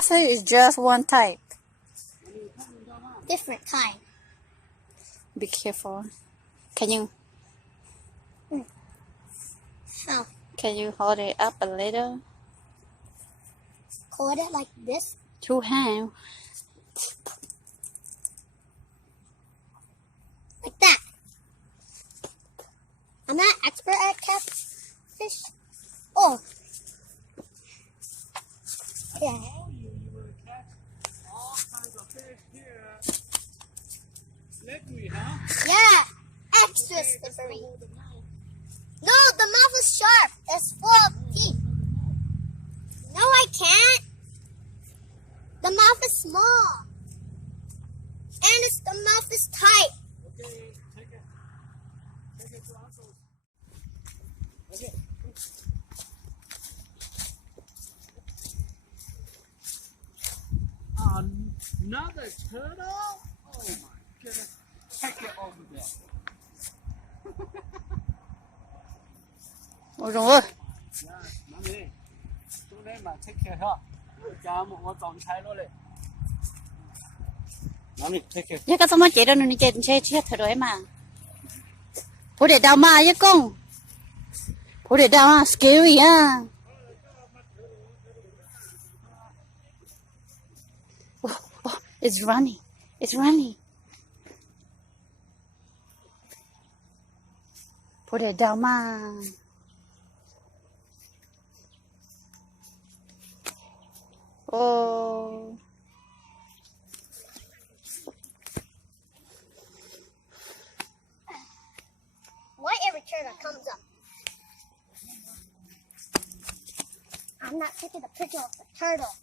catfish is just one type. Different kind. Be careful. Can you How? can you hold it up a little? Hold it like this. 2 hands. Like that. I'm not expert at catfish. Oh. Yeah. You will catch all kinds of fish here. Slippery, huh? Yeah. Extra slippery. No, the mouth is sharp. It's full of teeth. No, I can't. The mouth is small. And the mouth is tight. Okay, take it. Take it to Uncle's. Okay. Another turtle? Oh my goodness. Take it over there. Ôi dồi ôi. Yeah, mommy. Xuống đây mà take care ha. Cha một con trai luôn đấy. Mommy, take care. Nhớ cái tao mới chạy đâu nó chạy chết thôi rồi mà. Phụ để đào ma với con. Phụ để đào ma scary à. Oh, oh, it's running. It's running. Phụ để đào ma. Oh. Why every turtle comes up? I'm not taking a picture of the turtle.